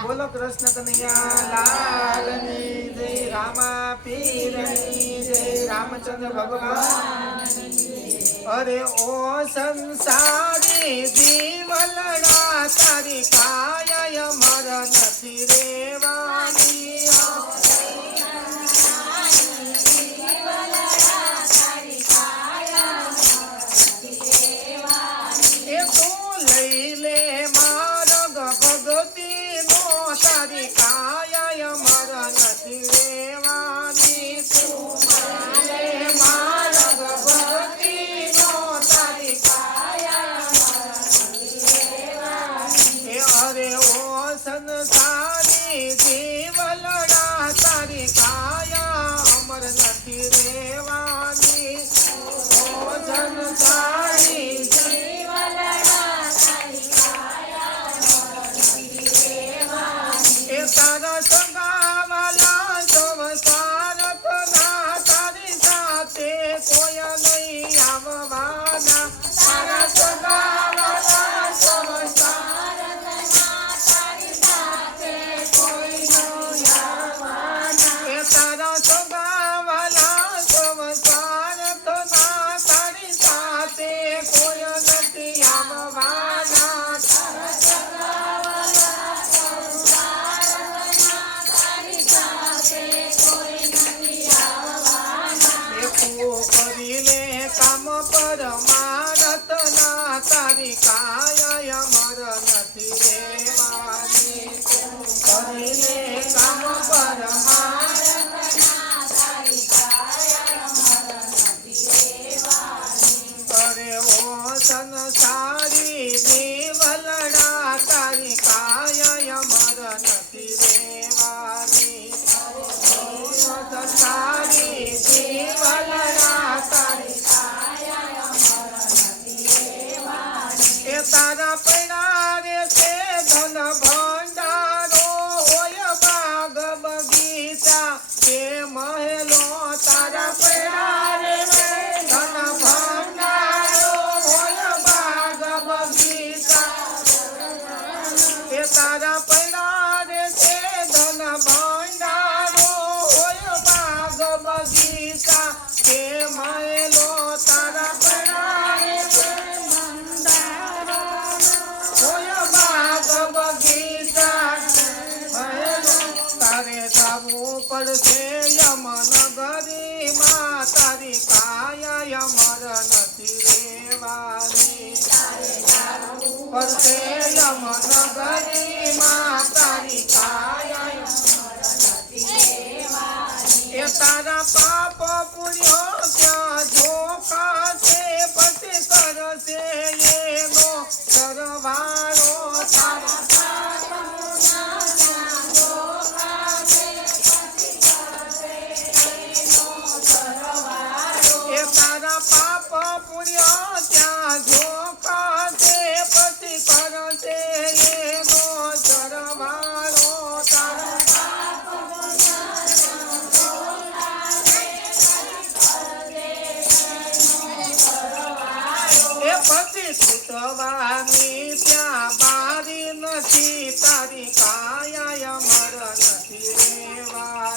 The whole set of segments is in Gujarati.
બોલો કૃષ્ણ કનૈયા લાલની જય રામા પીરની જય, રામચંદ્ર ભગવાન અરે ઓ સંસારી જીવલડા, તારી કા બાબા પરમા રતના તારી કા યમનગરીમાં નથી ત્યાં બારી નથી તારી કાયા મર નથી રેવા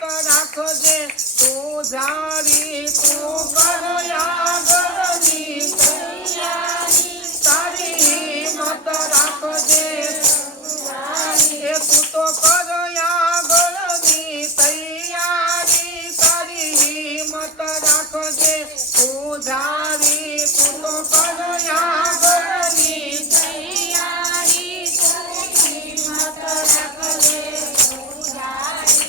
રાખજે, તું જારી તું કરયાગરની તૈયારી તારી હિંમત રાખજે. એ તું તો કરયાગરની તૈયારી તારી હિંમત રાખજે. તું જારી તું તો કરયાગરની તૈયારી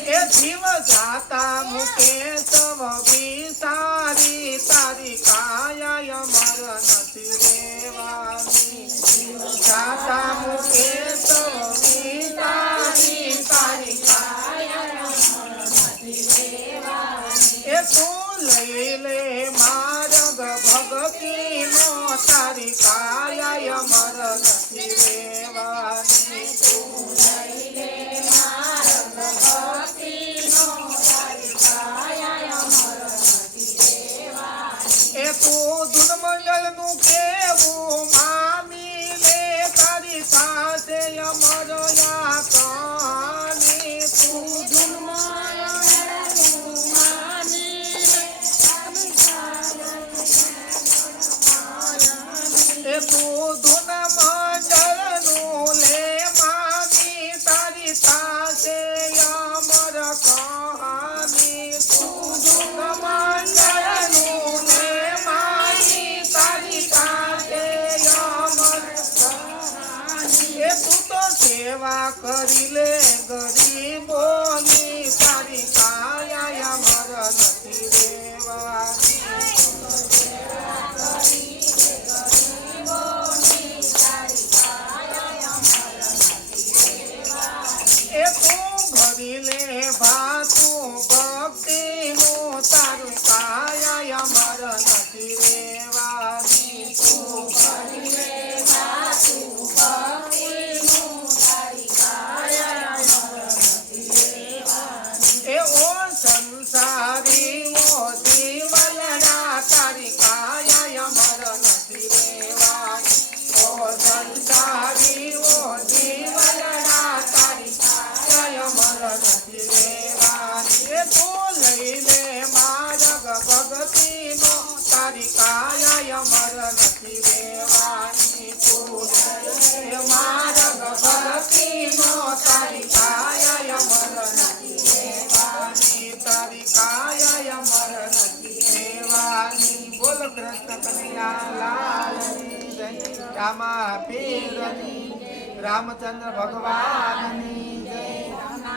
એ જીવન જાતા મુકે સવ વિસારી તારી કાયા મર નથી રેવાની જાતા તું ધૂન સેવા કરી લે ગરીબો. કાય અમર નથી રેવાની તું મારા ભક્તિ નો તારી કાય અમર નથી રેવાની તારી કાય અમર નથી રેવાની બોલ કૃષ્ણ કનૈયા લાલ રામા પીરની રામચંદ્ર ભગવાનની જય